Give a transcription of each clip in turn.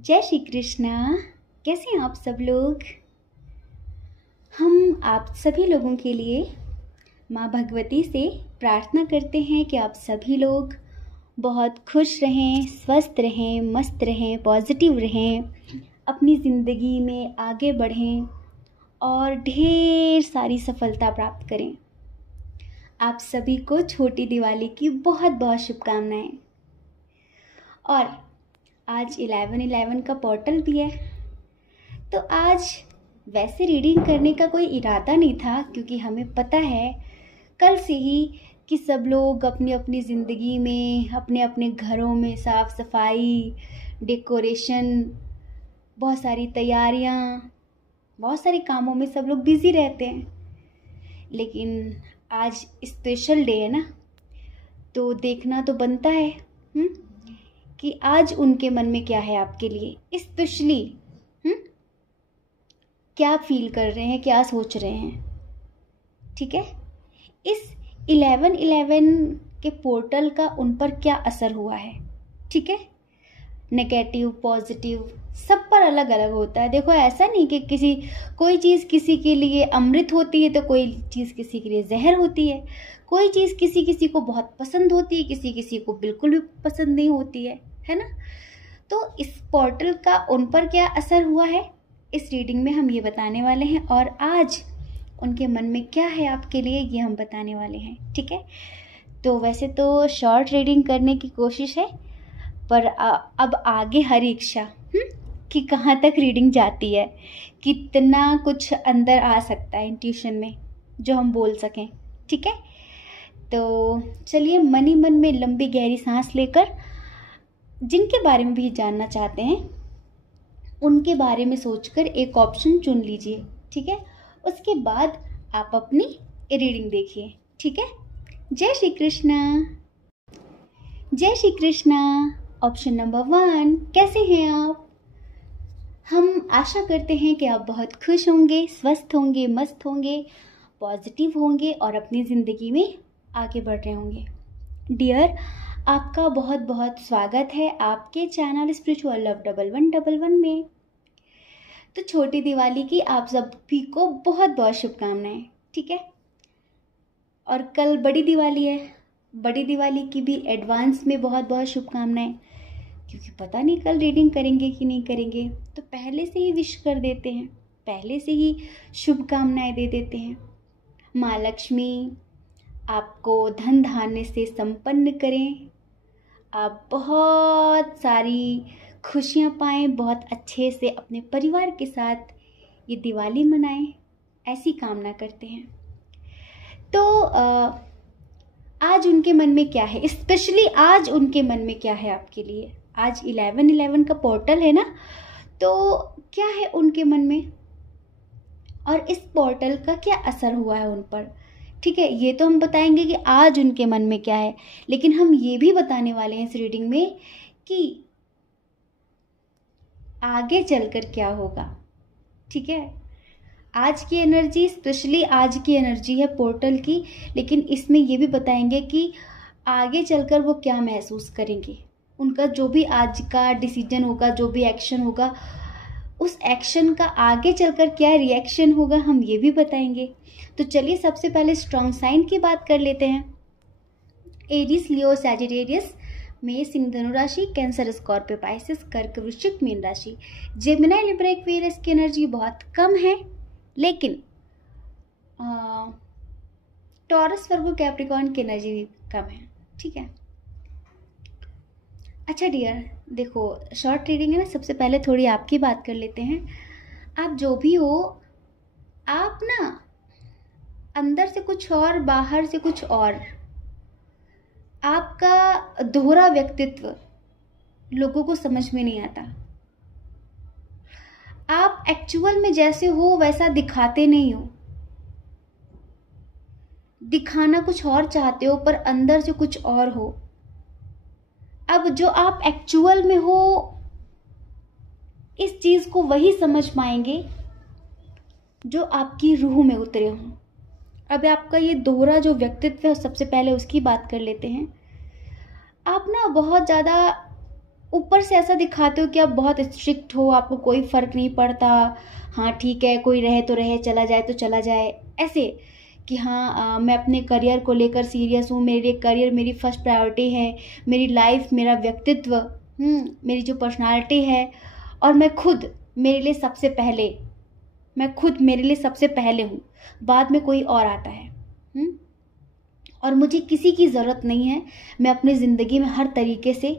जय श्री कृष्णा। कैसे हैं आप सब लोग। हम आप सभी लोगों के लिए माँ भगवती से प्रार्थना करते हैं कि आप सभी लोग बहुत खुश रहें, स्वस्थ रहें, मस्त रहें, पॉजिटिव रहें, अपनी ज़िंदगी में आगे बढ़ें और ढेर सारी सफलता प्राप्त करें। आप सभी को छोटी दिवाली की बहुत बहुत शुभकामनाएं। और आज 11/11 का पोर्टल भी है, तो आज वैसे रीडिंग करने का कोई इरादा नहीं था, क्योंकि हमें पता है कल से ही कि सब लोग अपनी अपनी ज़िंदगी में, अपने अपने घरों में साफ़ सफाई, डेकोरेशन, बहुत सारी तैयारियाँ, बहुत सारे कामों में सब लोग बिज़ी रहते हैं। लेकिन आज स्पेशल डे है ना, तो देखना तो बनता है कि आज उनके मन में क्या है आपके लिए, स्पेशली क्या फील कर रहे हैं, क्या सोच रहे हैं। ठीक है, इस 11/11 के पोर्टल का उन पर क्या असर हुआ है। ठीक है, नेगेटिव पॉजिटिव सब पर अलग अलग होता है। देखो, ऐसा नहीं कि कोई चीज़ किसी के लिए अमृत होती है तो कोई चीज़ किसी के लिए जहर होती है। कोई चीज़ किसी किसी को बहुत पसंद होती है, किसी किसी को बिल्कुल भी पसंद नहीं होती है ना। तो इस पोर्टल का उन पर क्या असर हुआ है, इस रीडिंग में हम ये बताने वाले हैं। और आज उनके मन में क्या है आपके लिए, ये हम बताने वाले हैं। ठीक है, तो वैसे तो शॉर्ट रीडिंग करने की कोशिश है, पर अब आगे हर इच्छा कि कहाँ तक रीडिंग जाती है, कितना कुछ अंदर आ सकता है इंट्यूशन में जो हम बोल सकें। ठीक है, तो चलिए मन ही मन में लंबी गहरी सांस लेकर जिनके बारे में भी जानना चाहते हैं उनके बारे में सोचकर एक ऑप्शन चुन लीजिए। ठीक है, उसके बाद आप अपनी रीडिंग देखिए। ठीक है, जय श्री कृष्णा। जय श्री कृष्णा। ऑप्शन नंबर 1, कैसे हैं आप। हम आशा करते हैं कि आप बहुत खुश होंगे, स्वस्थ होंगे, मस्त होंगे, पॉजिटिव होंगे और अपनी ज़िंदगी में आगे बढ़ रहे होंगे। डियर, आपका बहुत बहुत स्वागत है आपके चैनल स्पिरिचुअल लव 1111 में। तो छोटी दिवाली की आप सभी को बहुत बहुत शुभकामनाएं। ठीक है, और कल बड़ी दिवाली है, बड़ी दिवाली की भी एडवांस में बहुत बहुत शुभकामनाएं, क्योंकि पता नहीं कल रीडिंग करेंगे कि नहीं करेंगे, तो पहले से ही विश कर देते हैं, पहले से ही शुभकामनाएं दे देते हैं। माँ लक्ष्मी आपको धन धान्य से संपन्न करें, आप बहुत सारी खुशियाँ पाएं, बहुत अच्छे से अपने परिवार के साथ ये दिवाली मनाएं, ऐसी कामना करते हैं। तो आज उनके मन में क्या है, स्पेशली आज उनके मन में क्या है आपके लिए। आज 11/11 का पोर्टल है ना, तो क्या है उनके मन में और इस पोर्टल का क्या असर हुआ है उन पर। ठीक है, ये तो हम बताएंगे कि आज उनके मन में क्या है, लेकिन हम ये भी बताने वाले हैं इस रीडिंग में कि आगे चलकर क्या होगा। ठीक है, आज की एनर्जी, स्पेशली आज की एनर्जी है पोर्टल की, लेकिन इसमें ये भी बताएंगे कि आगे चलकर वो क्या महसूस करेंगे। उनका जो भी आज का डिसीजन होगा, जो भी एक्शन होगा, उस एक्शन का आगे चलकर क्या रिएक्शन होगा, हम ये भी बताएंगे। तो चलिए सबसे पहले स्ट्रॉन्ग साइन की बात कर लेते हैं। एरीज, लियो, सैजिटेरियस, मेष, सिंह, धनु राशि, कैंसर, स्कॉर्पियो, पाइसेस, कर्क, वृश्चिक, मीन राशि। जेमिनी, लिब्रा, एक्वेरियस की एनर्जी बहुत कम है, लेकिन टॉरस, वर्गो, कैप्रिकॉर्न की एनर्जी भी कम है। ठीक है, अच्छा डियर, देखो शॉर्ट रीडिंग है ना, सबसे पहले थोड़ी आपकी बात कर लेते हैं। आप जो भी हो, आप ना अंदर से कुछ और, बाहर से कुछ और, आपका दोहरा व्यक्तित्व लोगों को समझ में नहीं आता। आप एक्चुअल में जैसे हो वैसा दिखाते नहीं हो, दिखाना कुछ और चाहते हो पर अंदर से कुछ और हो। अब जो आप एक्चुअल में हो, इस चीज को वही समझ पाएंगे जो आपकी रूह में उतरे हों। अब आपका ये दोहरा जो व्यक्तित्व है, सबसे पहले उसकी बात कर लेते हैं। आप ना बहुत ज़्यादा ऊपर से ऐसा दिखाते हो कि आप बहुत स्ट्रिक्ट हो, आपको कोई फर्क नहीं पड़ता, हाँ ठीक है कोई रहे तो रहे, चला जाए तो चला जाए, ऐसे कि हाँ मैं अपने करियर को लेकर सीरियस हूँ, मेरे करियर मेरी फर्स्ट प्रायोरिटी है, मेरी लाइफ मेरा व्यक्तित्व, मेरी जो पर्सनालिटी है, और मैं खुद मेरे लिए सबसे पहले, मैं खुद मेरे लिए सबसे पहले हूँ, बाद में कोई और आता है। और मुझे किसी की ज़रूरत नहीं है, मैं अपनी ज़िंदगी में हर तरीके से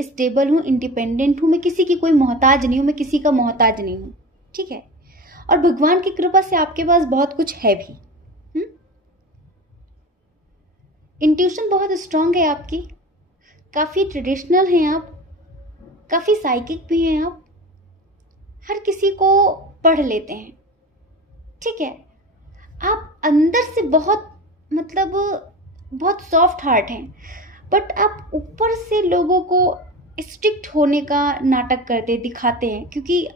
स्टेबल हूँ, इंडिपेंडेंट हूँ, मैं किसी की कोई मोहताज नहीं हूँ, मैं किसी का मोहताज नहीं हूँ, ठीक है। और भगवान की कृपा से आपके पास बहुत कुछ है भी। इंट्यूशन बहुत स्ट्रांग है आपकी, काफ़ी ट्रेडिशनल हैं आप, काफ़ी साइकिक भी हैं आप, हर किसी को पढ़ लेते हैं, ठीक है। आप अंदर से बहुत बहुत सॉफ्ट हार्ट हैं, बट आप ऊपर से लोगों को स्ट्रिक्ट होने का नाटक करते दिखाते हैं, क्योंकि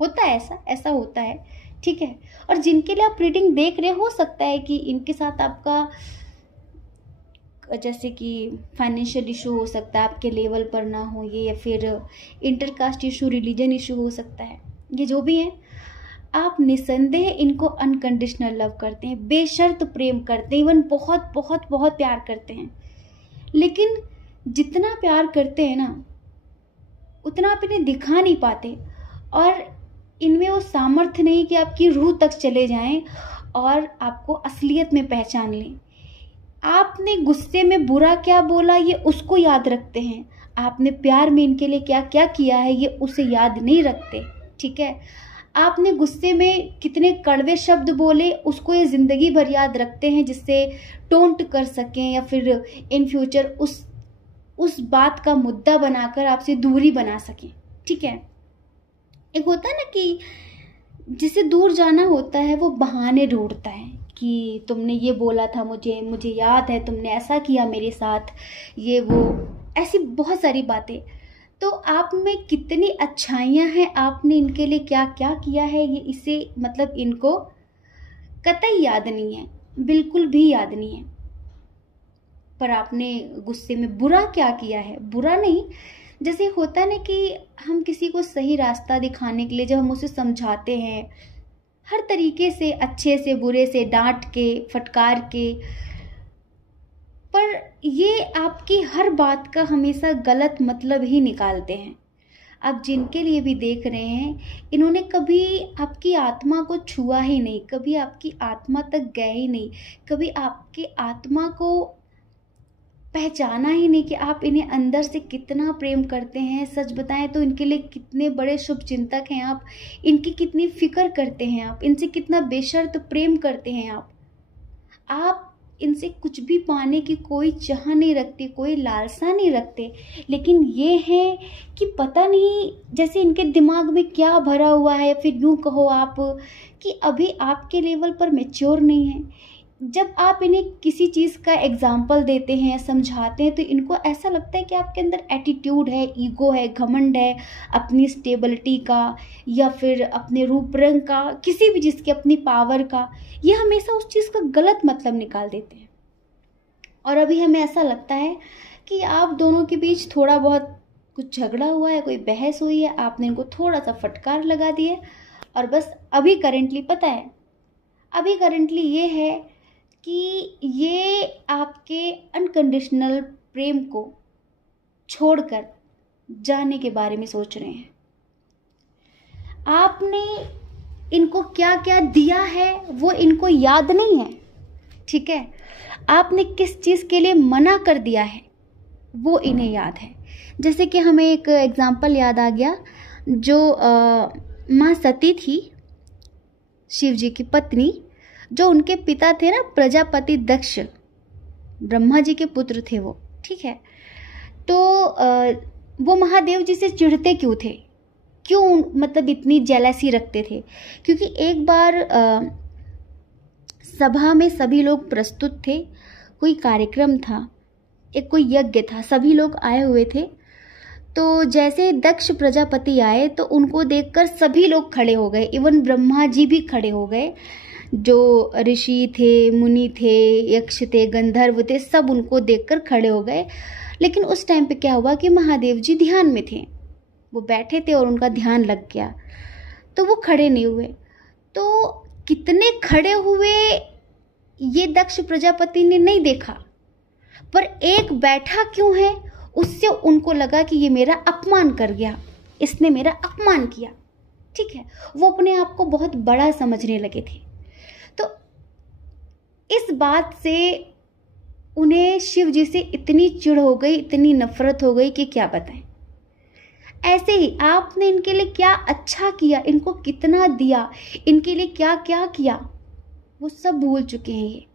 होता है ऐसा होता है, ठीक है। और जिनके लिए आप रीडिंग देख रहे हो सकता है कि इनके साथ आपका जैसे कि फाइनेंशियल इशू हो सकता है, आपके लेवल पर ना हो ये, या फिर इंटरकास्ट इशू, रिलीजन इशू हो सकता है, ये जो भी है, आप निसंदेह इनको अनकंडीशनल लव करते हैं, बेशर्त प्रेम करते हैं, इवन बहुत बहुत बहुत प्यार करते हैं। लेकिन जितना प्यार करते हैं ना, उतना आप इन्हें दिखा नहीं पाते, और इनमें वो सामर्थ्य नहीं कि आपकी रूह तक चले जाएं और आपको असलियत में पहचान लें। आपने गुस्से में बुरा क्या बोला ये उसको याद रखते हैं, आपने प्यार में इनके लिए क्या क्या किया है ये उसे याद नहीं रखते, ठीक है। आपने गुस्से में कितने कड़वे शब्द बोले उसको ये ज़िंदगी भर याद रखते हैं, जिससे टोंट कर सकें या फिर इन फ्यूचर उस बात का मुद्दा बनाकर आपसे दूरी बना सकें, ठीक है। एक होता है ना कि जिसे दूर जाना होता है वो बहाने ढूंढता है कि तुमने ये बोला था, मुझे याद है, तुमने ऐसा किया मेरे साथ, ये वो, ऐसी बहुत सारी बातें। तो आप में कितनी अच्छाइयाँ हैं, आपने इनके लिए क्या क्या किया है, ये इसे इनको कतई याद नहीं है, बिल्कुल भी याद नहीं है। पर आपने गुस्से में बुरा क्या किया है, बुरा नहीं, जैसे होता है ना कि हम किसी को सही रास्ता दिखाने के लिए जब हम उसे समझाते हैं, हर तरीके से, अच्छे से बुरे से, डांट के, फटकार के, पर ये आपकी हर बात का हमेशा गलत मतलब ही निकालते हैं। आप जिनके लिए भी देख रहे हैं, इन्होंने कभी आपकी आत्मा को छुआ ही नहीं, कभी आपकी आत्मा तक गए ही नहीं, कभी आपकी आत्मा को पहचाना ही नहीं कि आप इन्हें अंदर से कितना प्रेम करते हैं। सच बताएं तो इनके लिए कितने बड़े शुभ चिंतक हैं आप, इनकी कितनी फिक्र करते हैं आप, इनसे कितना बेशर्त प्रेम करते हैं आप इनसे कुछ भी पाने की कोई चाह नहीं रखते, कोई लालसा नहीं रखते। लेकिन ये है कि पता नहीं जैसे इनके दिमाग में क्या भरा हुआ है, फिर यूँ कहो आप कि अभी आपके लेवल पर मैच्योर नहीं है। जब आप इन्हें किसी चीज़ का एग्जाम्पल देते हैं, समझाते हैं, तो इनको ऐसा लगता है कि आपके अंदर एटीट्यूड है, ईगो है, घमंड है अपनी स्टेबिलिटी का, या फिर अपने रूप रंग का, किसी भी चीज़ की, अपनी पावर का। ये हमेशा उस चीज़ का गलत मतलब निकाल देते हैं। और अभी हमें ऐसा लगता है कि आप दोनों के बीच थोड़ा बहुत कुछ झगड़ा हुआ है, कोई बहस हुई है, आपने इनको थोड़ा सा फटकार लगा दिया, और बस अभी करंटली पता है, अभी करंटली ये है कि ये आपके अनकंडीशनल प्रेम को छोड़कर जाने के बारे में सोच रहे हैं। आपने इनको क्या क्या दिया है वो इनको याद नहीं है, ठीक है। आपने किस चीज़ के लिए मना कर दिया है वो इन्हें याद है। जैसे कि हमें एक एग्जाम्पल याद आ गया, जो माँ सती थी, शिव जी की पत्नी, जो उनके पिता थे ना प्रजापति दक्ष, ब्रह्मा जी के पुत्र थे वो, ठीक है। तो वो महादेव जी से चिढ़ते क्यों थे, क्यों इतनी जेलसी रखते थे? क्योंकि एक बार सभा में सभी लोग प्रस्तुत थे, कोई कार्यक्रम था, एक कोई यज्ञ था, सभी लोग आए हुए थे। तो जैसे दक्ष प्रजापति आए तो उनको देखकर सभी लोग खड़े हो गए, इवन ब्रह्मा जी भी खड़े हो गए। जो ऋषि थे, मुनि थे, यक्ष थे, गंधर्व थे, सब उनको देखकर खड़े हो गए। लेकिन उस टाइम पे क्या हुआ कि महादेव जी ध्यान में थे, वो बैठे थे और उनका ध्यान लग गया, तो वो खड़े नहीं हुए। तो कितने खड़े हुए ये दक्ष प्रजापति ने नहीं देखा, पर एक बैठा क्यों है उससे उनको लगा कि ये मेरा अपमान कर गया, इसने मेरा अपमान किया। ठीक है, वो अपने आप को बहुत बड़ा समझने लगे थे। तो इस बात से उन्हें शिव जी से इतनी चिढ़ हो गई, इतनी नफरत हो गई कि क्या बताएं। ऐसे ही आपने इनके लिए क्या अच्छा किया, इनको कितना दिया, इनके लिए क्या क्या किया, वो सब भूल चुके हैं। ये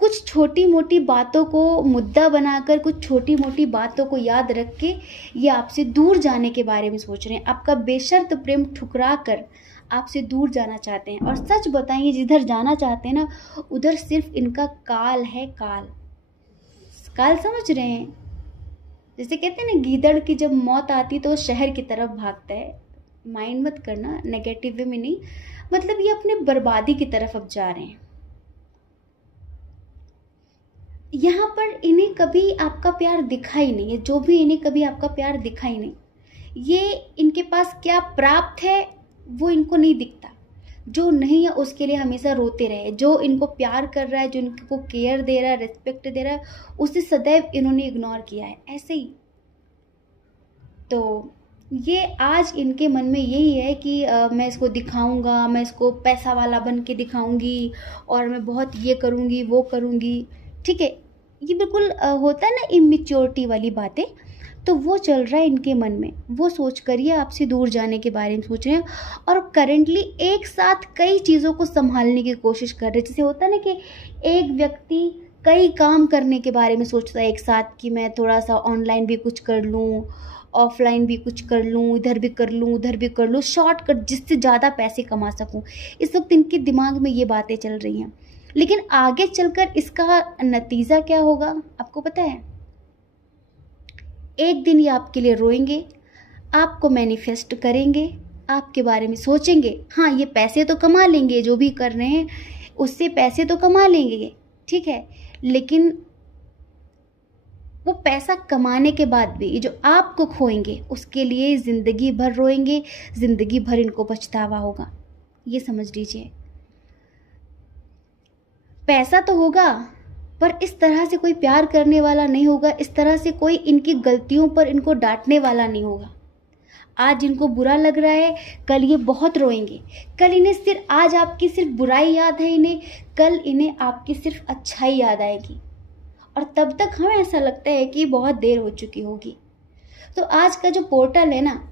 कुछ छोटी मोटी बातों को मुद्दा बनाकर, कुछ छोटी मोटी बातों को याद रख के ये आपसे दूर जाने के बारे में सोच रहे हैं। आपका बेशर्त प्रेम ठुकरा कर आपसे दूर जाना चाहते हैं। और सच बताइए, जिधर जाना चाहते हैं ना, उधर सिर्फ इनका काल है। काल काल समझ रहे हैं? जैसे कहते हैं ना, गीदड़ की जब मौत आती तो शहर की तरफ भागता है। माइंड मत करना, नेगेटिव वे में नहीं, मतलब ये अपने बर्बादी की तरफ अब जा रहे हैं। यहाँ पर इन्हें कभी आपका प्यार दिखा ही नहीं है, जो भी इन्हें कभी आपका प्यार दिखा ही नहीं। ये इनके पास क्या प्राप्त है वो इनको नहीं दिखता। जो नहीं है उसके लिए हमेशा रोते रहे। जो इनको प्यार कर रहा है, जो इनको केयर दे रहा है, रिस्पेक्ट दे रहा है, उसे सदैव इन्होंने इग्नोर किया है। ऐसे ही तो ये आज इनके मन में यही है कि मैं इसको दिखाऊंगा, मैं इसको पैसा वाला बन के दिखाऊंगी और मैं बहुत ये करूंगी वो करूंगी। ठीक है, ये बिल्कुल होता है ना इमेच्योरिटी वाली बातें, तो वो चल रहा है इनके मन में। वो सोच कर ये आपसे दूर जाने के बारे में सोच रहे हैं और करेंटली एक साथ कई चीज़ों को संभालने की कोशिश कर रहे हैं। जैसे होता है ना कि एक व्यक्ति कई काम करने के बारे में सोचता है एक साथ, कि मैं थोड़ा सा ऑनलाइन भी कुछ कर लूँ, ऑफलाइन भी कुछ कर लूँ, इधर भी कर लूँ, उधर भी कर लूँ, शॉर्टकट जिससे ज़्यादा पैसे कमा सकूँ। इस वक्त इनके दिमाग में ये बातें चल रही हैं। लेकिन आगे चलकर इसका नतीजा क्या होगा आपको पता है? एक दिन ये आपके लिए रोएंगे, आपको मैनिफेस्ट करेंगे, आपके बारे में सोचेंगे। हाँ, ये पैसे तो कमा लेंगे, जो भी कर रहे हैं उससे पैसे तो कमा लेंगे, ठीक है, लेकिन वो पैसा कमाने के बाद भी जो आपको खोएंगे उसके लिए ज़िंदगी भर रोएंगे, ज़िंदगी भर इनको पछतावा होगा। ये समझ लीजिए। पैसा तो होगा पर इस तरह से कोई प्यार करने वाला नहीं होगा, इस तरह से कोई इनकी गलतियों पर इनको डांटने वाला नहीं होगा। आज इनको बुरा लग रहा है, कल ये बहुत रोएंगे। कल इन्हें सिर्फ, आज आपकी सिर्फ बुराई याद है इन्हें, कल इन्हें आपकी सिर्फ अच्छाई याद आएगी। और तब तक हमें ऐसा लगता है कि बहुत देर हो चुकी होगी। तो आज का जो पोर्टल है ना,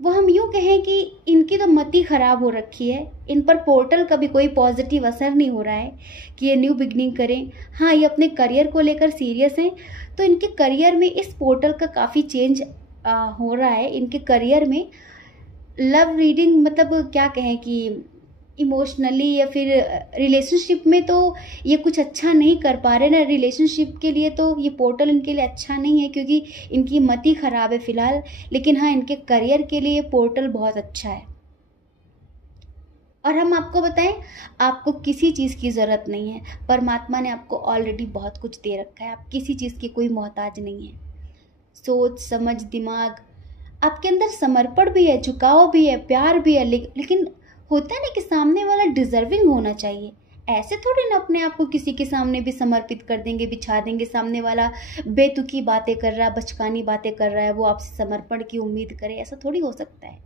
वो हम यूँ कहें कि इनकी तो मति ख़राब हो रखी है। इन पर पोर्टल का भी कोई पॉजिटिव असर नहीं हो रहा है कि ये न्यू बिगनिंग करें। हाँ, ये अपने करियर को लेकर सीरियस हैं, तो इनके करियर में इस पोर्टल का काफ़ी चेंज हो रहा है। इनके करियर में लव रीडिंग, मतलब क्या कहें कि इमोशनली या फिर रिलेशनशिप में तो ये कुछ अच्छा नहीं कर पा रहे ना। रिलेशनशिप के लिए तो ये पोर्टल इनके लिए अच्छा नहीं है क्योंकि इनकी मति ख़राब है फ़िलहाल। लेकिन हाँ, इनके करियर के लिए ये पोर्टल बहुत अच्छा है। और हम आपको बताएं, आपको किसी चीज़ की ज़रूरत नहीं है। परमात्मा ने आपको ऑलरेडी बहुत कुछ दे रखा है। आप किसी चीज़ की कोई मोहताज नहीं है। सोच समझ दिमाग, आपके अंदर समर्पण भी है, झुकाव भी है, प्यार भी है, लेकिन होता है ना कि सामने वाला डिजर्विंग होना चाहिए। ऐसे थोड़ी ना अपने आप को किसी के सामने भी समर्पित कर देंगे, बिछा देंगे। सामने वाला बेतुकी बातें कर रहा है, बचकानी बातें कर रहा है, वो आपसे समर्पण की उम्मीद करे, ऐसा थोड़ी हो सकता है।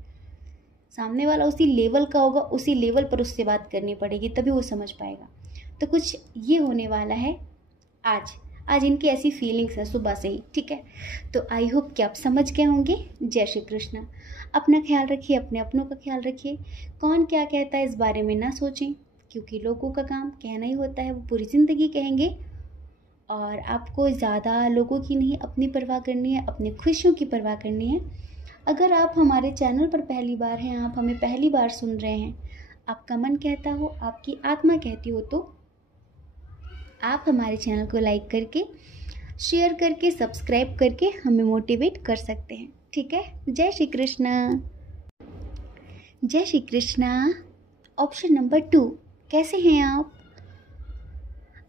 सामने वाला उसी लेवल का होगा, उसी लेवल पर उससे बात करनी पड़ेगी, तभी वो समझ पाएगा। तो कुछ ये होने वाला है आज इनकी ऐसी फीलिंग्स है सुबह से ही, ठीक है। तो आई होप कि आप समझ गए होंगे। जय श्री कृष्ण। अपना ख्याल रखिए, अपने अपनों का ख्याल रखिए। कौन क्या कहता है इस बारे में ना सोचें, क्योंकि लोगों का काम कहना ही होता है, वो पूरी ज़िंदगी कहेंगे। और आपको ज़्यादा लोगों की नहीं, अपनी परवाह करनी है, अपनी खुशियों की परवाह करनी है। अगर आप हमारे चैनल पर पहली बार हैं, आप हमें पहली बार सुन रहे हैं, आपका मन कहता हो, आपकी आत्मा कहती हो, तो आप हमारे चैनल को लाइक करके, शेयर करके, सब्सक्राइब करके हमें मोटिवेट कर सकते हैं, ठीक है। जय श्री कृष्णा। जय श्री कृष्णा। ऑप्शन नंबर 2, कैसे हैं आप?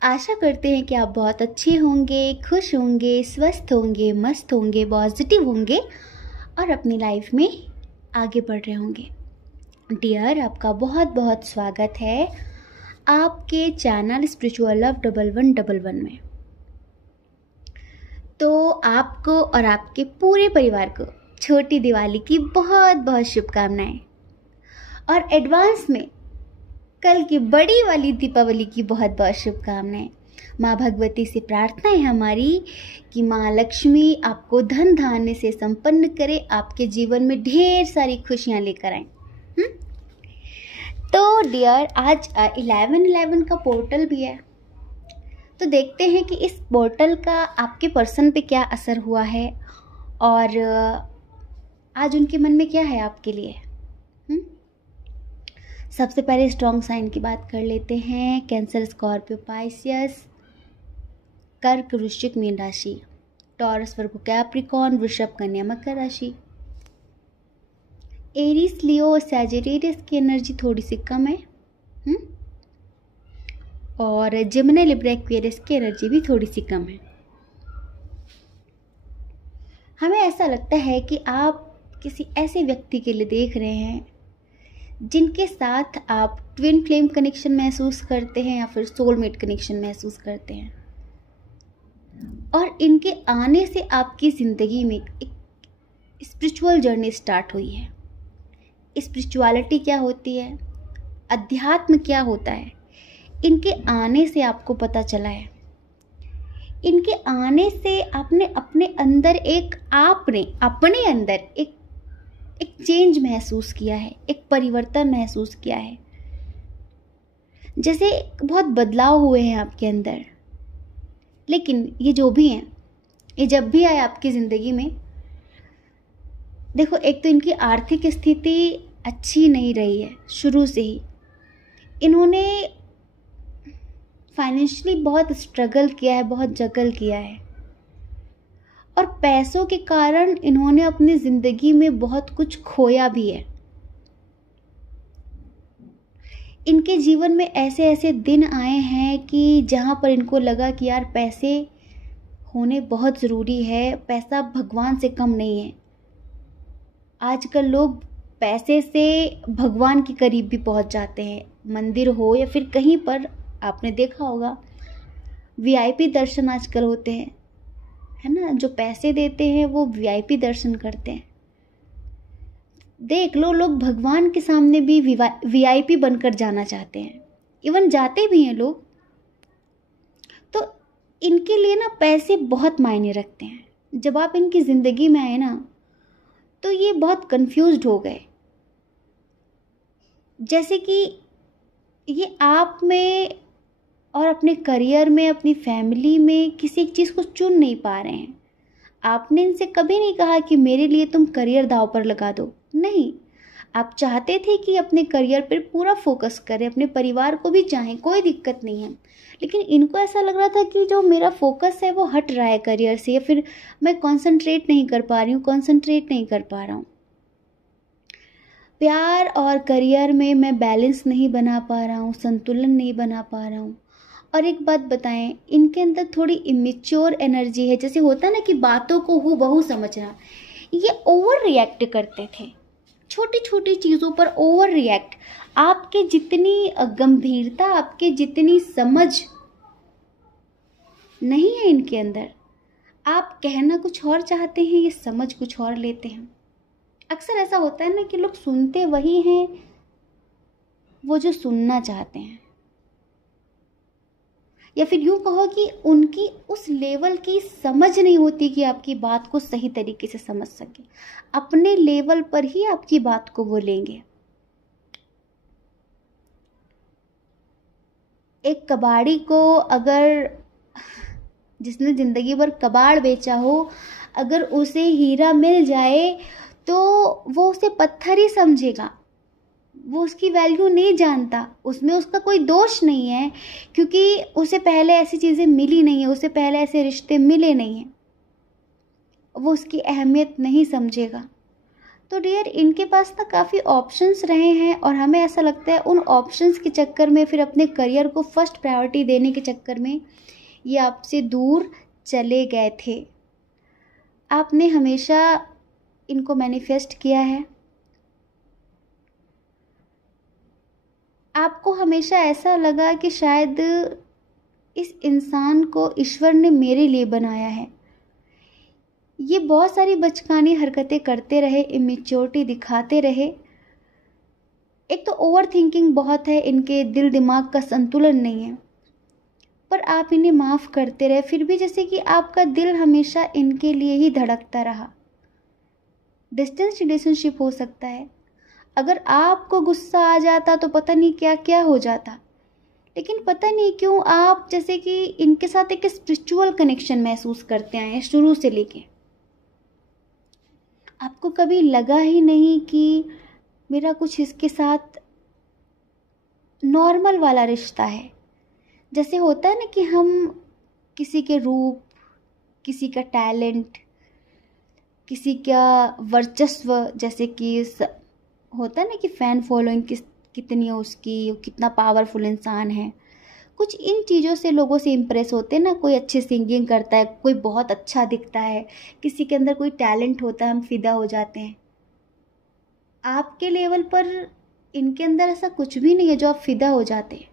आशा करते हैं कि आप बहुत अच्छे होंगे, खुश होंगे, स्वस्थ होंगे, मस्त होंगे, पॉजिटिव होंगे और अपनी लाइफ में आगे बढ़ रहे होंगे। डियर, आपका बहुत बहुत स्वागत है आपके चैनल स्पिरिचुअल लव 1111 में। तो आपको और आपके पूरे परिवार को छोटी दिवाली की बहुत बहुत शुभकामनाएं और एडवांस में कल की बड़ी वाली दीपावली की बहुत बहुत शुभकामनाएं। माँ भगवती से प्रार्थना है हमारी कि माँ लक्ष्मी आपको धन धान्य से संपन्न करे, आपके जीवन में ढेर सारी खुशियाँ लेकर आए। तो डियर, आज 11/11 का पोर्टल भी है, तो देखते हैं कि इस पोर्टल का आपके पर्सन पे क्या असर हुआ है और आज उनके मन में क्या है आपके लिए। सबसे पहले स्ट्रॉन्ग साइन की बात कर लेते हैं। कैंसर, स्कॉर्पियो, पाइसियस, कर्क, वृश्चिक, मीन राशि, टॉरस, वर्गो, कैप्रिकॉर्न, वृषभ, कन्या, मकर राशि। एरीज, लियो और सैजिटेरियस की एनर्जी थोड़ी सी कम है और जेमिनी, लिब्रा, एक्वेरियस की एनर्जी भी थोड़ी सी कम है। हमें ऐसा लगता है कि आप किसी ऐसे व्यक्ति के लिए देख रहे हैं जिनके साथ आप ट्विन फ्लेम कनेक्शन महसूस करते हैं या फिर सोलमेट कनेक्शन महसूस करते हैं, और इनके आने से आपकी ज़िंदगी में एक स्पिरिचुअल जर्नी स्टार्ट हुई है। स्पिरिचुअलिटी क्या होती है, अध्यात्म क्या होता है, इनके आने से आपको पता चला है। इनके आने से आपने अपने अंदर एक चेंज महसूस किया है, एक परिवर्तन महसूस किया है, जैसे बहुत बदलाव हुए हैं आपके अंदर। लेकिन ये जो भी हैं, ये जब भी आए आपकी ज़िंदगी में, देखो, एक तो इनकी आर्थिक स्थिति अच्छी नहीं रही है शुरू से ही। इन्होंने फाइनेंशियली बहुत स्ट्रगल किया है, बहुत जगल किया है, और पैसों के कारण इन्होंने अपनी ज़िंदगी में बहुत कुछ खोया भी है। इनके जीवन में ऐसे ऐसे दिन आए हैं कि जहाँ पर इनको लगा कि यार पैसे होने बहुत ज़रूरी है, पैसा भगवान से कम नहीं है। आजकल लोग पैसे से भगवान के करीब भी पहुँच जाते हैं, मंदिर हो या फिर कहीं पर। आपने देखा होगा वीआईपी दर्शन आजकल होते हैं, है ना, जो पैसे देते हैं वो वीआईपी दर्शन करते हैं। देख लो, लोग भगवान के सामने भी वीआईपी बनकर जाना चाहते हैं, इवन जाते भी हैं लोग। तो इनके लिए ना पैसे बहुत मायने रखते हैं। जब आप इनकी ज़िंदगी में आए ना, तो ये बहुत कंफ्यूज्ड हो गए, जैसे कि ये आप में और अपने करियर में, अपनी फैमिली में किसी एक चीज़ को चुन नहीं पा रहे हैं। आपने इनसे कभी नहीं कहा कि मेरे लिए तुम करियर दांव पर लगा दो, नहीं। आप चाहते थे कि अपने करियर पर पूरा फोकस करें, अपने परिवार को भी चाहें, कोई दिक्कत नहीं है। लेकिन इनको ऐसा लग रहा था कि जो मेरा फोकस है वो हट रहा है करियर से, या फिर मैं कंसंट्रेट नहीं कर पा रहा हूँ। प्यार और करियर में मैं बैलेंस नहीं बना पा रहा हूँ, संतुलन नहीं बना पा रहा हूँ। और एक बात बताएं, इनके अंदर थोड़ी इमेच्योर एनर्जी है, जैसे होता है ना कि बातों को हूबहू समझना। ये ओवर रिएक्ट करते थे, छोटी छोटी चीज़ों पर ओवर रिएक्ट। आपके जितनी गंभीरता, आपके जितनी समझ नहीं है इनके अंदर। आप कहना कुछ और चाहते हैं, ये समझ कुछ और लेते हैं। अक्सर ऐसा होता है ना कि लोग सुनते वही हैं वो जो सुनना चाहते हैं, या फिर यूँ कहो कि उनकी उस लेवल की समझ नहीं होती कि आपकी बात को सही तरीके से समझ सके। अपने लेवल पर ही आपकी बात को वो लेंगे। एक कबाड़ी को, अगर जिसने ज़िंदगी भर कबाड़ बेचा हो, अगर उसे हीरा मिल जाए तो वो उसे पत्थर ही समझेगा, वो उसकी वैल्यू नहीं जानता। उसमें उसका कोई दोष नहीं है, क्योंकि उसे पहले ऐसी चीज़ें मिली नहीं है, उसे पहले ऐसे रिश्ते मिले नहीं हैं, वो उसकी अहमियत नहीं समझेगा। तो डियर इनके पास ना काफ़ी ऑप्शंस रहे हैं और हमें ऐसा लगता है उन ऑप्शंस के चक्कर में, फिर अपने करियर को फर्स्ट प्रायोरिटी देने के चक्कर में ये आपसे दूर चले गए थे। आपने हमेशा इनको मैनिफेस्ट किया है। आपको हमेशा ऐसा लगा कि शायद इस इंसान को ईश्वर ने मेरे लिए बनाया है। ये बहुत सारी बचकानी हरकतें करते रहे, इमेच्योरिटी दिखाते रहे। एक तो ओवर थिंकिंग बहुत है, इनके दिल दिमाग का संतुलन नहीं है, पर आप इन्हें माफ़ करते रहे। फिर भी जैसे कि आपका दिल हमेशा इनके लिए ही धड़कता रहा। डिस्टेंस रिलेशनशिप हो सकता है। अगर आपको गुस्सा आ जाता तो पता नहीं क्या क्या हो जाता, लेकिन पता नहीं क्यों आप जैसे कि इनके साथ एक स्पिरिचुअल कनेक्शन महसूस करते आए हैं शुरू से लेके। आपको कभी लगा ही नहीं कि मेरा कुछ इसके साथ नॉर्मल वाला रिश्ता है। जैसे होता है ना कि हम किसी के रूप, किसी का टैलेंट, किसी का वर्चस्व, जैसे कि होता है ना कि फ़ैन फॉलोइंग कितनी है उसकी, कितना पावरफुल इंसान है, कुछ इन चीज़ों से लोगों से इम्प्रेस होते हैं ना। कोई अच्छी सिंगिंग करता है, कोई बहुत अच्छा दिखता है, किसी के अंदर कोई टैलेंट होता है, हम फिदा हो जाते हैं। आपके लेवल पर इनके अंदर ऐसा कुछ भी नहीं है जो आप फिदा हो जाते हैं।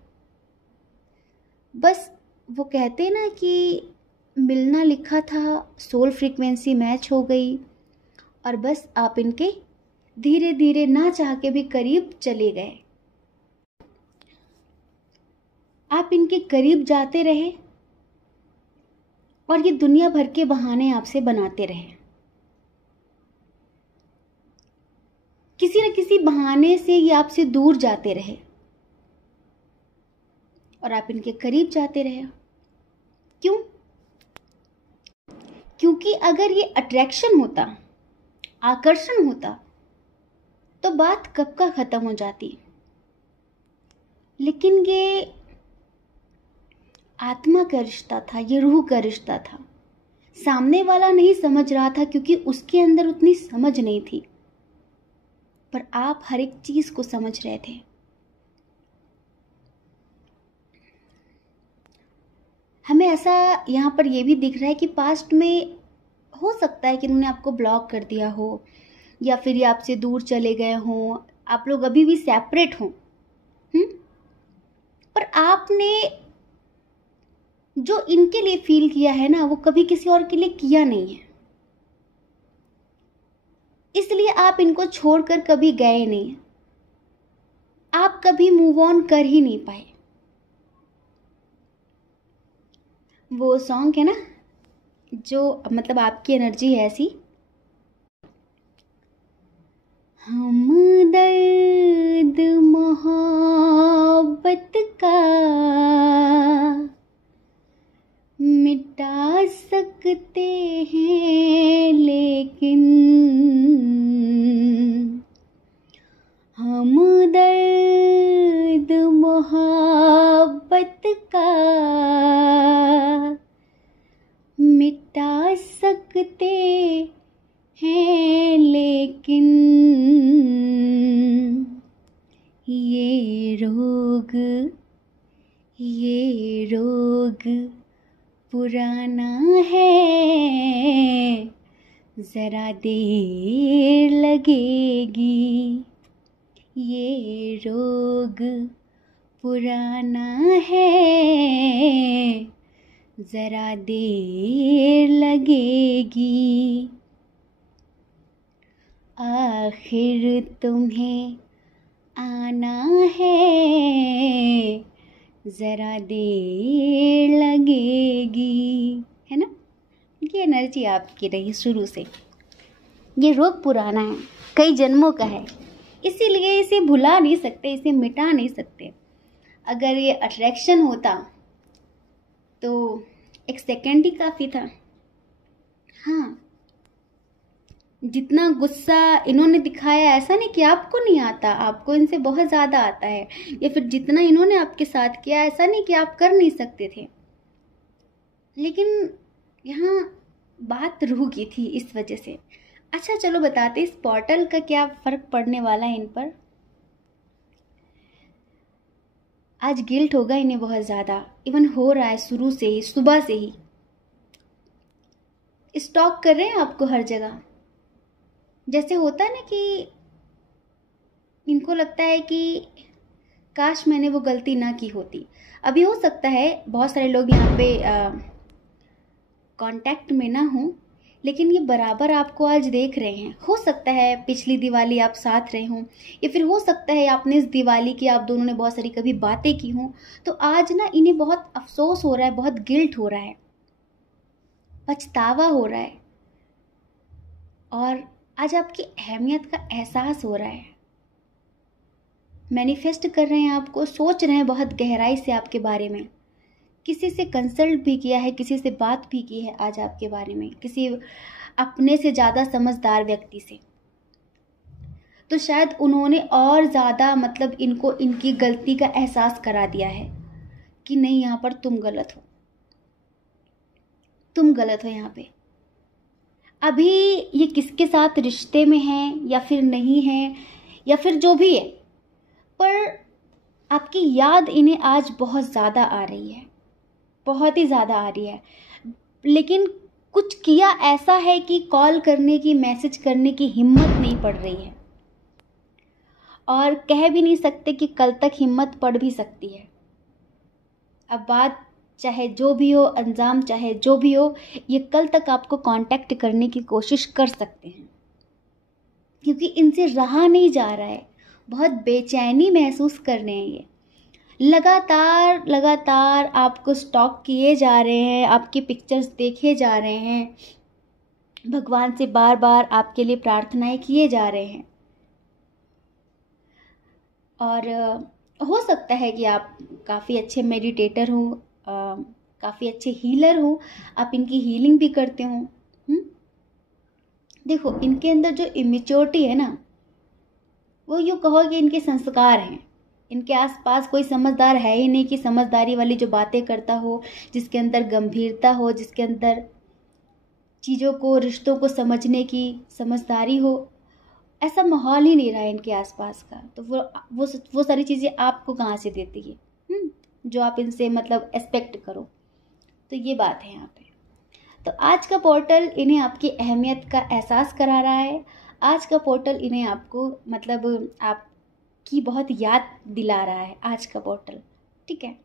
बस वो कहते हैं ना कि मिलना लिखा था, सोल फ्रीक्वेंसी मैच हो गई और बस आप इनके धीरे धीरे ना चाह के भी करीब चले गए। आप इनके करीब जाते रहे और ये दुनिया भर के बहाने आपसे बनाते रहे। किसी न किसी बहाने से ये आपसे दूर जाते रहे और आप इनके करीब जाते रहे। क्यों? क्योंकि अगर ये अट्रैक्शन होता, आकर्षण होता, तो बात कब का खत्म हो जाती। लेकिन ये आत्मा का रिश्ता था, ये रूह का रिश्ता था। सामने वाला नहीं समझ रहा था क्योंकि उसके अंदर उतनी समझ नहीं थी, पर आप हर एक चीज को समझ रहे थे। हमें ऐसा यहाँ पर यह भी दिख रहा है कि पास्ट में हो सकता है कि उन्होंने आपको ब्लॉक कर दिया हो, या फिर ये आपसे दूर चले गए हों, आप लोग अभी भी सेपरेट हों। पर आपने जो इनके लिए फील किया है ना, वो कभी किसी और के लिए किया नहीं है। इसलिए आप इनको छोड़कर कभी गए नहीं, आप कभी मूव ऑन कर ही नहीं पाए। वो सॉन्ग है ना, जो मतलब आपकी एनर्जी है ऐसी, हम दर्द मोहब्बत का मिटा सकते हैं, लेकिन हम दर्द मोहब्बत का मिटा सकते हैं, लेकिन ये रोग पुराना है, जरा देर लगेगी। ये रोग पुराना है, जरा देर लगेगी। आखिर तुम्हें आना है, जरा देर लगेगी। है ना, ये एनर्जी आपकी रही शुरू से। ये रोग पुराना है, कई जन्मों का है, इसीलिए इसे भुला नहीं सकते, इसे मिटा नहीं सकते। अगर ये अट्रैक्शन होता तो एक सेकंड ही काफ़ी था। हाँ, जितना गुस्सा इन्होंने दिखाया, ऐसा नहीं कि आपको नहीं आता, आपको इनसे बहुत ज़्यादा आता है। या फिर जितना इन्होंने आपके साथ किया, ऐसा नहीं कि आप कर नहीं सकते थे। लेकिन यहाँ बात रूह की थी, इस वजह से अच्छा चलो बताते इस पोर्टल का क्या फर्क पड़ने वाला है इन पर। आज गिल्ट होगा इन्हें बहुत ज़्यादा, इवन हो रहा है शुरू से ही, सुबह से ही स्टॉक कर रहे हैं आपको हर जगह। जैसे होता है ना कि इनको लगता है कि काश मैंने वो गलती ना की होती। अभी हो सकता है बहुत सारे लोग यहाँ पे कांटेक्ट में ना हो, लेकिन ये बराबर आपको आज देख रहे हैं। हो सकता है पिछली दिवाली आप साथ रहे हों, या फिर हो सकता है आपने इस दिवाली की आप दोनों ने बहुत सारी कभी बातें की हों। तो आज ना इन्हें बहुत अफसोस हो रहा है, बहुत गिल्ट हो रहा है, पछतावा हो रहा है, और आज आपकी अहमियत का एहसास हो रहा है। मैनिफेस्ट कर रहे हैं आपको, सोच रहे हैं बहुत गहराई से आपके बारे में, किसी से कंसल्ट भी किया है, किसी से बात भी की है आज आपके बारे में, किसी अपने से ज़्यादा समझदार व्यक्ति से। तो शायद उन्होंने और ज़्यादा मतलब इनको इनकी गलती का एहसास करा दिया है कि नहीं यहाँ पर तुम गलत हो, तुम गलत हो यहाँ पे। अभी ये किसके साथ रिश्ते में हैं या फिर नहीं है, या फिर जो भी है, पर आपकी याद इन्हें आज बहुत ज़्यादा आ रही है, बहुत ही ज़्यादा आ रही है। लेकिन कुछ किया ऐसा है कि कॉल करने की, मैसेज करने की हिम्मत नहीं पड़ रही है, और कह भी नहीं सकते कि कल तक हिम्मत पड़ भी सकती है। अब बात चाहे जो भी हो, अंजाम चाहे जो भी हो, ये कल तक आपको कांटेक्ट करने की कोशिश कर सकते हैं, क्योंकि इनसे रहा नहीं जा रहा है, बहुत बेचैनी महसूस कर रहे हैं ये। लगातार लगातार आपको स्टॉक किए जा रहे हैं, आपकी पिक्चर्स देखे जा रहे हैं, भगवान से बार बार आपके लिए प्रार्थनाएं किए जा रहे हैं। और हो सकता है कि आप काफ़ी अच्छे मेडिटेटर हो, काफ़ी अच्छे हीलर हो, आप इनकी हीलिंग भी करते हो। देखो इनके अंदर जो इमेच्योरिटी है ना, वो यूँ कहो कि इनके संस्कार हैं। इनके आसपास कोई समझदार है ही नहीं कि समझदारी वाली जो बातें करता हो, जिसके अंदर गंभीरता हो, जिसके अंदर चीज़ों को, रिश्तों को समझने की समझदारी हो। ऐसा माहौल ही नहीं रहा है इनके आसपास का। तो वो सारी चीज़ें आपको कहाँ से देती है जो आप इनसे मतलब एक्सपेक्ट करो। तो ये बात है यहाँ पे। तो आज का पोर्टल इन्हें आपकी अहमियत का एहसास करा रहा है। आज का पोर्टल इन्हें आपको मतलब आपकी बहुत याद दिला रहा है, आज का पोर्टल। ठीक है,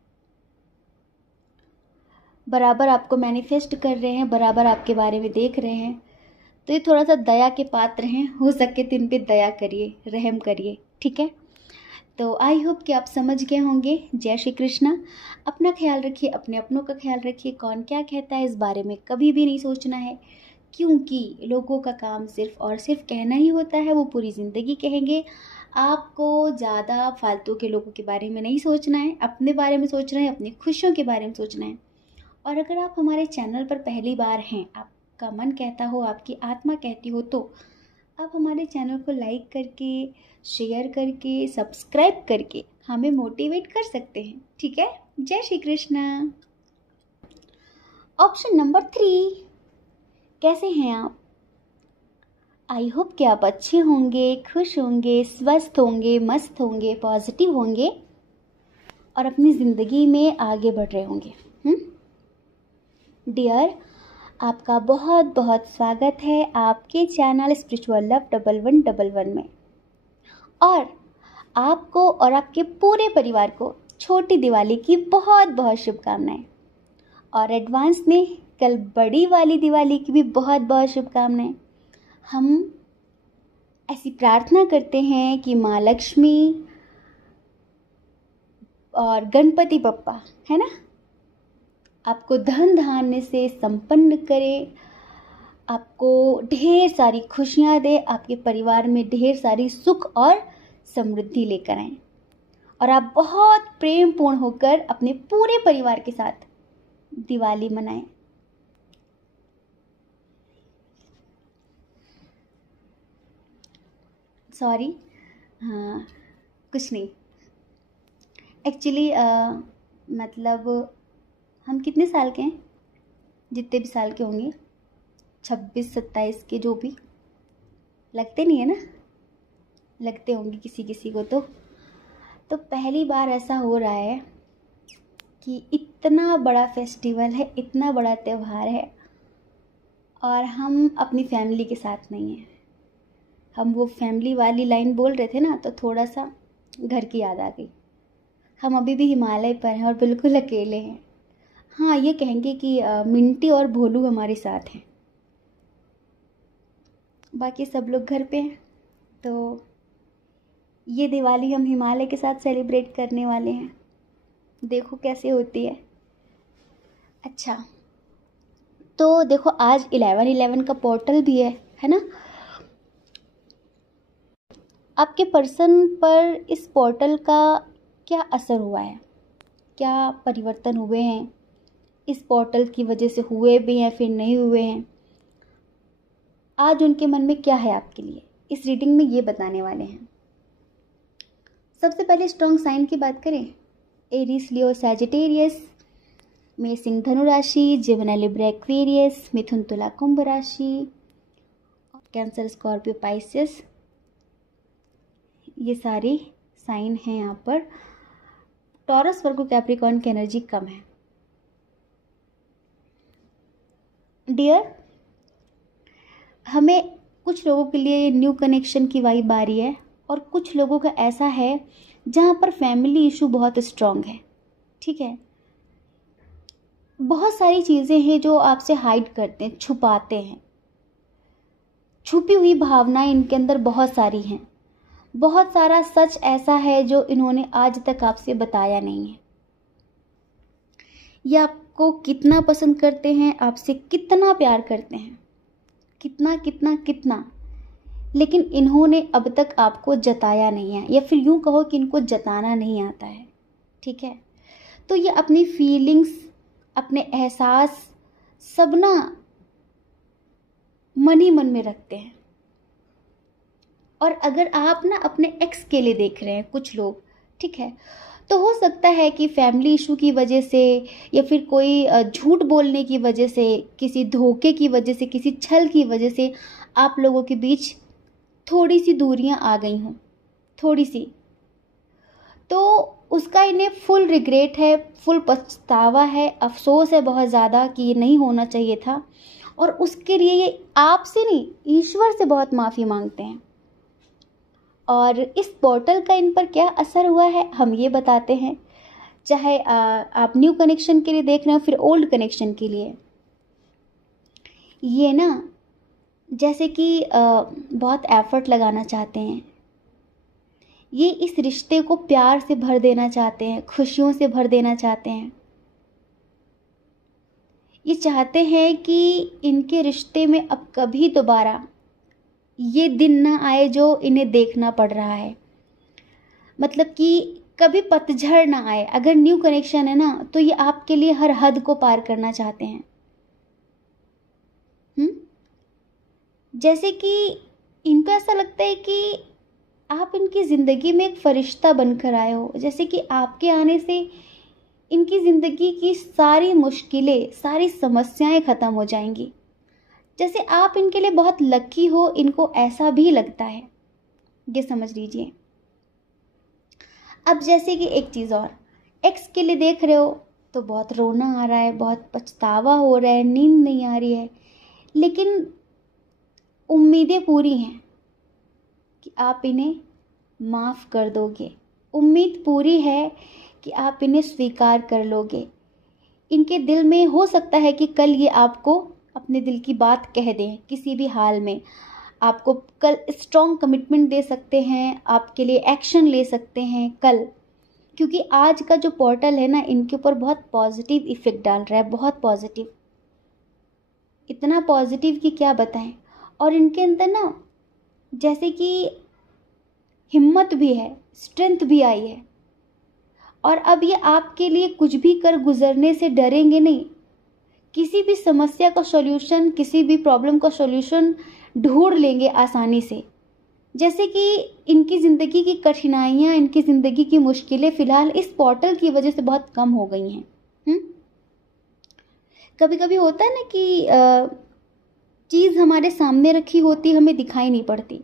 बराबर आपको मैनिफेस्ट कर रहे हैं, बराबर आपके बारे में देख रहे हैं। तो ये थोड़ा सा दया के पात्र हैं, हो सके तो इन पे दया करिए, रहम करिए। ठीक है, तो आई होप कि आप समझ गए होंगे। जय श्री कृष्णा। अपना ख्याल रखिए, अपने अपनों का ख्याल रखिए। कौन क्या कहता है इस बारे में कभी भी नहीं सोचना है, क्योंकि लोगों का काम सिर्फ और सिर्फ कहना ही होता है, वो पूरी ज़िंदगी कहेंगे। आपको ज़्यादा फालतू के लोगों के बारे में नहीं सोचना है, अपने बारे में सोचना है, अपनी खुशियों के बारे में सोचना है। और अगर आप हमारे चैनल पर पहली बार हैं, आपका मन कहता हो, आपकी आत्मा कहती हो, तो आप हमारे चैनल को लाइक करके, शेयर करके, सब्सक्राइब करके हमें मोटिवेट कर सकते हैं। ठीक है, जय श्री कृष्णा। ऑप्शन नंबर 3, कैसे हैं आप? आई होप कि आप अच्छे होंगे, खुश होंगे, स्वस्थ होंगे, मस्त होंगे, पॉजिटिव होंगे और अपनी ज़िंदगी में आगे बढ़ रहे होंगे। डियर, आपका बहुत बहुत स्वागत है आपके चैनल स्पिरिचुअल लव 1111 में। और आपको और आपके पूरे परिवार को छोटी दिवाली की बहुत बहुत शुभकामनाएं, और एडवांस में कल बड़ी वाली दिवाली की भी बहुत बहुत शुभकामनाएं। हम ऐसी प्रार्थना करते हैं कि माँ लक्ष्मी और गणपति बप्पा, है ना, आपको धन धान्य से संपन्न करे, आपको ढेर सारी खुशियाँ दे, आपके परिवार में ढेर सारी सुख और समृद्धि लेकर आए, और आप बहुत प्रेम पूर्ण होकर अपने पूरे परिवार के साथ दिवाली मनाएं। सॉरी, हाँ कुछ नहीं, एक्चुअली मतलब हम कितने साल के हैं, जितने भी साल के होंगे, 26 27 के जो भी, लगते नहीं है ना, लगते होंगे किसी किसी को। तो पहली बार ऐसा हो रहा है कि इतना बड़ा फेस्टिवल है, इतना बड़ा त्यौहार है, और हम अपनी फैमिली के साथ नहीं हैं। हम वो फैमिली वाली लाइन बोल रहे थे ना, तो थोड़ा सा घर की याद आ गई। हम अभी भी हिमालय पर हैं और बिल्कुल अकेले हैं। हाँ, ये कहेंगे कि मिंटी और भोलू हमारे साथ हैं, बाकी सब लोग घर पे हैं। तो ये दिवाली हम हिमालय के साथ सेलिब्रेट करने वाले हैं, देखो कैसे होती है। अच्छा, तो देखो आज 11/11 का पोर्टल भी है ना। आपके पर्सन पर इस पोर्टल का क्या असर हुआ है, क्या परिवर्तन हुए हैं, इस पोर्टल की वजह से हुए भी हैं फिर नहीं हुए हैं, आज उनके मन में क्या है आपके लिए, इस रीडिंग में ये बताने वाले हैं। सबसे पहले स्ट्रॉन्ग साइन की बात करें, एरीज, लियो, सैजिटेरियस में सिंह धनु राशि, जेमिनी, लिब्रा, एक्वेरियस, मिथुन, तुला, कुंभ राशि, कैंसर, स्कॉर्पियो, पाइसेस, ये सारे साइन हैं यहाँ पर। टॉरस, वर्गो, कैप्रिकॉर्न की एनर्जी कम है। डियर, हमें कुछ लोगों के लिए न्यू कनेक्शन की वाइब आ रही है, और कुछ लोगों का ऐसा है जहाँ पर फैमिली इशू बहुत स्ट्रांग है। ठीक है, बहुत सारी चीज़ें हैं जो आपसे हाइड करते हैं, छुपाते हैं, छुपी हुई भावनाएं इनके अंदर बहुत सारी हैं। बहुत सारा सच ऐसा है जो इन्होंने आज तक आपसे बताया नहीं है। ये आपको कितना पसंद करते हैं, आपसे कितना प्यार करते हैं, कितना कितना कितना, लेकिन इन्होंने अब तक आपको जताया नहीं है, या फिर यूँ कहो कि इनको जताना नहीं आता है। ठीक है, तो ये अपनी फीलिंग्स, अपने एहसास सब ना मन ही मन में रखते हैं। और अगर आप ना अपने एक्स के लिए देख रहे हैं कुछ लोग, ठीक है, तो हो सकता है कि फैमिली इशू की वजह से, या फिर कोई झूठ बोलने की वजह से, किसी धोखे की वजह से, किसी छल की वजह से आप लोगों के बीच थोड़ी सी दूरियां आ गई हों, थोड़ी सी। तो उसका इन्हें फुल रिग्रेट है, फुल पछतावा है, अफसोस है बहुत ज़्यादा कि ये नहीं होना चाहिए था, और उसके लिए ये आपसे नहीं, ईश्वर से बहुत माफ़ी मांगते हैं। और इस पोर्टल का इन पर क्या असर हुआ है हम ये बताते हैं, चाहे आप न्यू कनेक्शन के लिए देख रहे हो फिर ओल्ड कनेक्शन के लिए। ये ना जैसे कि बहुत एफर्ट लगाना चाहते हैं, ये इस रिश्ते को प्यार से भर देना चाहते हैं, खुशियों से भर देना चाहते हैं। ये चाहते हैं कि इनके रिश्ते में अब कभी दोबारा ये दिन ना आए जो इन्हें देखना पड़ रहा है, मतलब कि कभी पतझड़ ना आए। अगर न्यू कनेक्शन है ना, तो ये आपके लिए हर हद को पार करना चाहते हैं। जैसे कि इनको ऐसा लगता है कि आप इनकी ज़िंदगी में एक फरिश्ता बनकर आए हो, जैसे कि आपके आने से इनकी ज़िंदगी की सारी मुश्किलें, सारी समस्याएं ख़त्म हो जाएंगी। जैसे आप इनके लिए बहुत लकी हो, इनको ऐसा भी लगता है, ये समझ लीजिए। अब जैसे कि एक चीज़ और, एक्स के लिए देख रहे हो तो बहुत रोना आ रहा है, बहुत पछतावा हो रहा है, नींद नहीं आ रही है, लेकिन उम्मीदें पूरी हैं कि आप इन्हें माफ़ कर दोगे। उम्मीद पूरी है कि आप इन्हें स्वीकार कर लोगे। इनके दिल में हो सकता है कि कल ये आपको अपने दिल की बात कह दें, किसी भी हाल में आपको कल स्ट्रॉन्ग कमिटमेंट दे सकते हैं, आपके लिए एक्शन ले सकते हैं कल, क्योंकि आज का जो पोर्टल है ना, इनके ऊपर बहुत पॉजिटिव इफ़ेक्ट डाल रहा है, बहुत पॉजिटिव, इतना पॉजिटिव कि क्या बताएं। और इनके अंदर ना जैसे कि हिम्मत भी है, स्ट्रेंथ भी आई है, और अब ये आपके लिए कुछ भी कर गुजरने से डरेंगे नहीं। किसी भी समस्या का सॉल्यूशन, किसी भी प्रॉब्लम का सॉल्यूशन ढूंढ लेंगे आसानी से। जैसे कि इनकी ज़िंदगी की कठिनाइयाँ, इनकी ज़िंदगी की मुश्किलें फ़िलहाल इस पोर्टल की वजह से बहुत कम हो गई हैं। कभी कभी होता है ना कि चीज़ हमारे सामने रखी होती हमें दिखाई नहीं पड़ती।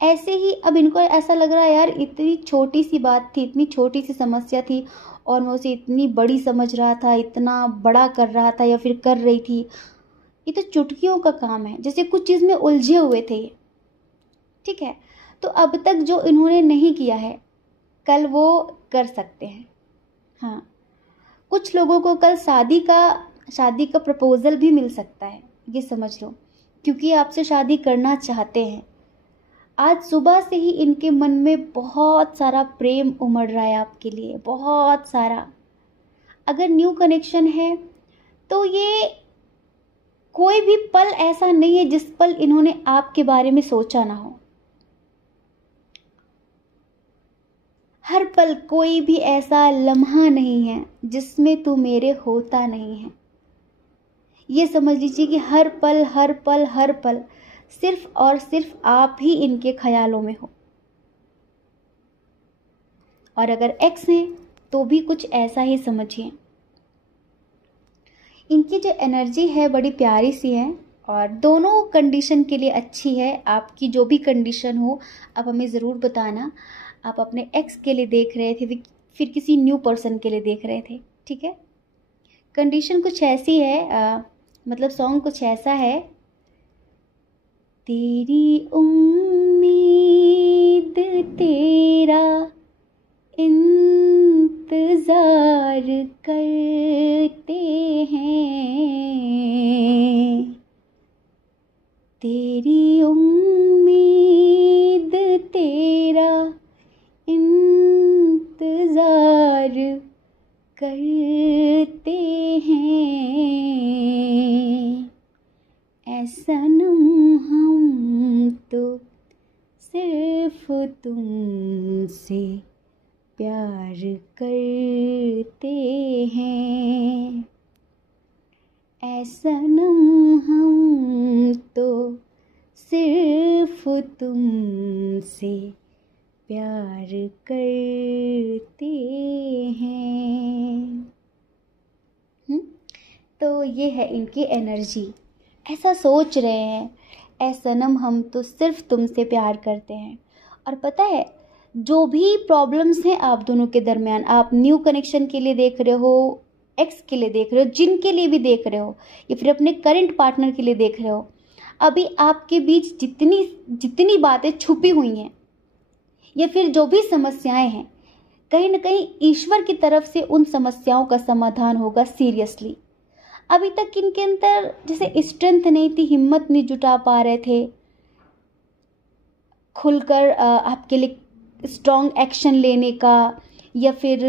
ऐसे ही अब इनको ऐसा लग रहा है यार इतनी छोटी सी बात थी, इतनी छोटी सी समस्या थी और मैं उसे इतनी बड़ी समझ रहा था, इतना बड़ा कर रहा था या फिर कर रही थी। ये तो चुटकियों का काम है, जैसे कुछ चीज़ में उलझे हुए थे ये। ठीक है, तो अब तक जो इन्होंने नहीं किया है कल वो कर सकते हैं। हाँ, कुछ लोगों को कल शादी का प्रपोजल भी मिल सकता है, ये समझ लो, क्योंकि आपसे शादी करना चाहते हैं। आज सुबह से ही इनके मन में बहुत सारा प्रेम उमड़ रहा है आपके लिए, बहुत सारा। अगर न्यू कनेक्शन है तो ये कोई भी पल ऐसा नहीं है जिस पल इन्होंने आपके बारे में सोचा ना हो। हर पल कोई भी ऐसा लम्हा नहीं है जिसमें तू मेरे होता नहीं है। ये समझ लीजिए कि हर पल हर पल हर पल सिर्फ और सिर्फ आप ही इनके ख्यालों में हो। और अगर एक्स हैं तो भी कुछ ऐसा ही समझिए। इनकी जो एनर्जी है बड़ी प्यारी सी है और दोनों कंडीशन के लिए अच्छी है। आपकी जो भी कंडीशन हो आप हमें ज़रूर बताना। आप अपने एक्स के लिए देख रहे थे फिर किसी न्यू पर्सन के लिए देख रहे थे, ठीक है। कंडीशन कुछ ऐसी है, मतलब सॉन्ग कुछ ऐसा है। तेरी उम्मीद तेरा इंतजार करते हैं, तेरी उम्मीद तेरा इंतजार करते हैं, ऐ सनम हम तो सिर्फ तुमसे प्यार करते हैं, ऐ सनम हम तो सिर्फ तुमसे प्यार करते हैं। तो ये है इनकी एनर्जी। ऐसा सोच रहे हैं, ऐ सनम हम तो सिर्फ तुमसे प्यार करते हैं। और पता है जो भी प्रॉब्लम्स हैं आप दोनों के दरमियान, आप न्यू कनेक्शन के लिए देख रहे हो, एक्स के लिए देख रहे हो, जिनके लिए भी देख रहे हो या फिर अपने करंट पार्टनर के लिए देख रहे हो, अभी आपके बीच जितनी बातें छुपी हुई हैं या फिर जो भी समस्याएं हैं, कहीं ना कहीं ईश्वर की तरफ से उन समस्याओं का समाधान होगा। सीरियसली अभी तक इनके अंदर जैसे स्ट्रेंथ नहीं थी, हिम्मत नहीं जुटा पा रहे थे खुलकर आपके लिए स्ट्रॉन्ग एक्शन लेने का या फिर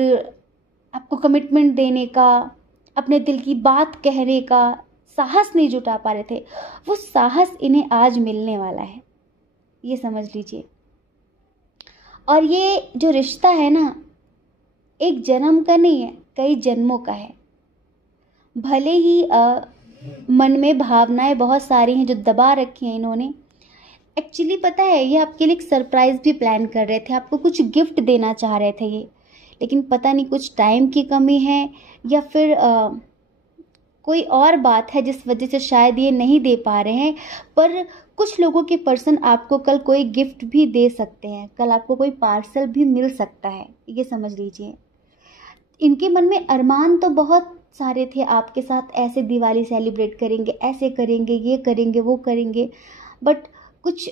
आपको कमिटमेंट देने का, अपने दिल की बात कहने का साहस नहीं जुटा पा रहे थे। वो साहस इन्हें आज मिलने वाला है, ये समझ लीजिए। और ये जो रिश्ता है ना, एक जन्म का नहीं है, कई जन्मों का है। भले ही मन में भावनाएं बहुत सारी हैं जो दबा रखी हैं इन्होंने। एक्चुअली पता है ये आपके लिए एक सरप्राइज भी प्लान कर रहे थे, आपको कुछ गिफ्ट देना चाह रहे थे ये, लेकिन पता नहीं कुछ टाइम की कमी है या फिर कोई और बात है जिस वजह से शायद ये नहीं दे पा रहे हैं। पर कुछ लोगों के पर्सन आपको कल कोई गिफ्ट भी दे सकते हैं, कल आपको कोई पार्सल भी मिल सकता है, ये समझ लीजिए। इनके मन में अरमान तो बहुत सारे थे आपके साथ, ऐसे दिवाली सेलिब्रेट करेंगे, ऐसे करेंगे, ये करेंगे, वो करेंगे, बट कुछ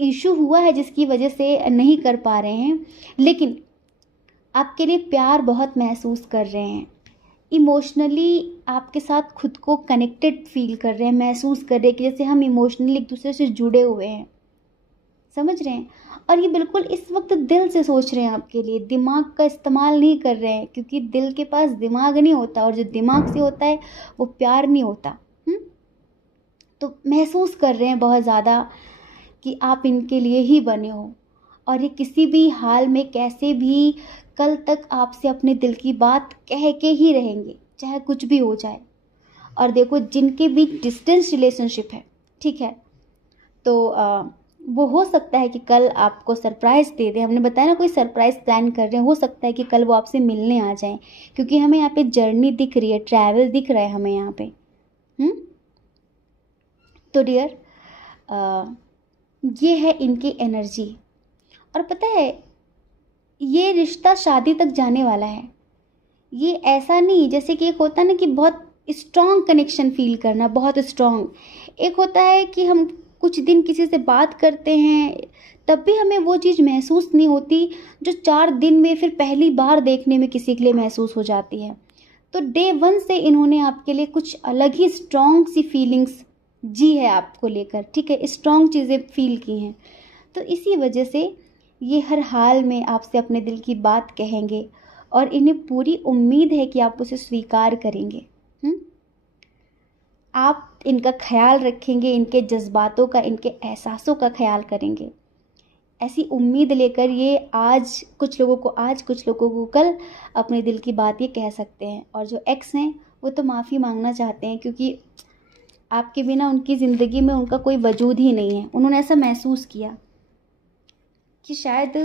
इशू हुआ है जिसकी वजह से नहीं कर पा रहे हैं। लेकिन आपके लिए प्यार बहुत महसूस कर रहे हैं, इमोशनली आपके साथ खुद को कनेक्टेड फील कर रहे हैं, महसूस कर रहे हैं कि जैसे हम इमोशनली एक दूसरे से जुड़े हुए हैं, समझ रहे हैं। और ये बिल्कुल इस वक्त दिल से सोच रहे हैं आपके लिए, दिमाग का इस्तेमाल नहीं कर रहे हैं, क्योंकि दिल के पास दिमाग नहीं होता और जो दिमाग से होता है वो प्यार नहीं होता। तो महसूस कर रहे हैं बहुत ज़्यादा कि आप इनके लिए ही बने हो और ये किसी भी हाल में कैसे भी कल तक आपसे अपने दिल की बात कह के ही रहेंगे, चाहे कुछ भी हो जाए। और देखो जिनके बीच डिस्टेंस रिलेशनशिप है, ठीक है, तो वो हो सकता है कि कल आपको सरप्राइज़ दे दे। हमने बताया ना कोई सरप्राइज़ प्लान कर रहे हैं, हो सकता है कि कल वो आपसे मिलने आ जाएं, क्योंकि हमें यहाँ पे जर्नी दिख रही है, ट्रैवल दिख रहा है हमें यहाँ पे। तो डियर ये है इनकी एनर्जी। और पता है ये रिश्ता शादी तक जाने वाला है। ये ऐसा नहीं जैसे कि एक होता है ना कि बहुत स्ट्रॉन्ग कनेक्शन फील करना, बहुत स्ट्रॉन्ग। एक होता है कि हम कुछ दिन किसी से बात करते हैं तब भी हमें वो चीज़ महसूस नहीं होती जो 4 दिन में फिर पहली बार देखने में किसी के लिए महसूस हो जाती है। तो डे 1 से इन्होंने आपके लिए कुछ अलग ही स्ट्रॉन्ग सी फीलिंग्स जी है आपको लेकर, ठीक है, स्ट्रॉन्ग चीज़ें फील की हैं। तो इसी वजह से ये हर हाल में आपसे अपने दिल की बात कहेंगे और इन्हें पूरी उम्मीद है कि आप उसे स्वीकार करेंगे। आप इनका ख्याल रखेंगे, इनके जज्बातों का, इनके एहसासों का ख्याल करेंगे। ऐसी उम्मीद लेकर ये आज कुछ लोगों को कल अपने दिल की बात ये कह सकते हैं। और जो एक्स हैं वो तो माफ़ी मांगना चाहते हैं, क्योंकि आपके बिना उनकी ज़िंदगी में उनका कोई वजूद ही नहीं है। उन्होंने ऐसा महसूस किया कि शायद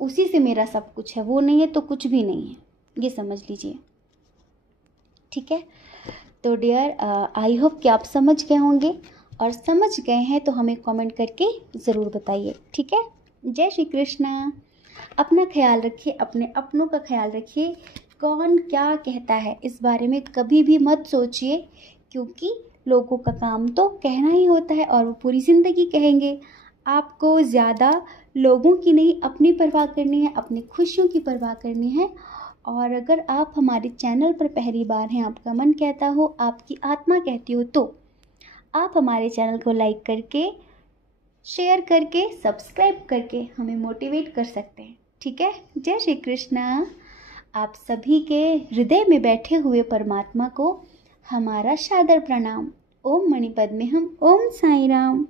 उसी से मेरा सब कुछ है, वो नहीं है तो कुछ भी नहीं है, ये समझ लीजिए, ठीक है। तो डियर आई होप कि आप समझ गए होंगे, और समझ गए हैं तो हमें कमेंट करके ज़रूर बताइए, ठीक है। जय श्री कृष्णा। अपना ख्याल रखिए, अपने अपनों का ख्याल रखिए। कौन क्या कहता है इस बारे में कभी भी मत सोचिए, क्योंकि लोगों का काम तो कहना ही होता है और वो पूरी ज़िंदगी कहेंगे। आपको ज़्यादा लोगों की नहीं, अपनी परवाह करनी है, अपनी खुशियों की परवाह करनी है। और अगर आप हमारे चैनल पर पहली बार हैं, आपका मन कहता हो, आपकी आत्मा कहती हो, तो आप हमारे चैनल को लाइक करके, शेयर करके, सब्सक्राइब करके हमें मोटिवेट कर सकते हैं, ठीक है। जय श्री कृष्णा। आप सभी के हृदय में बैठे हुए परमात्मा को हमारा सादर प्रणाम। ओम मणिपद्मे हम। ओम साईं राम।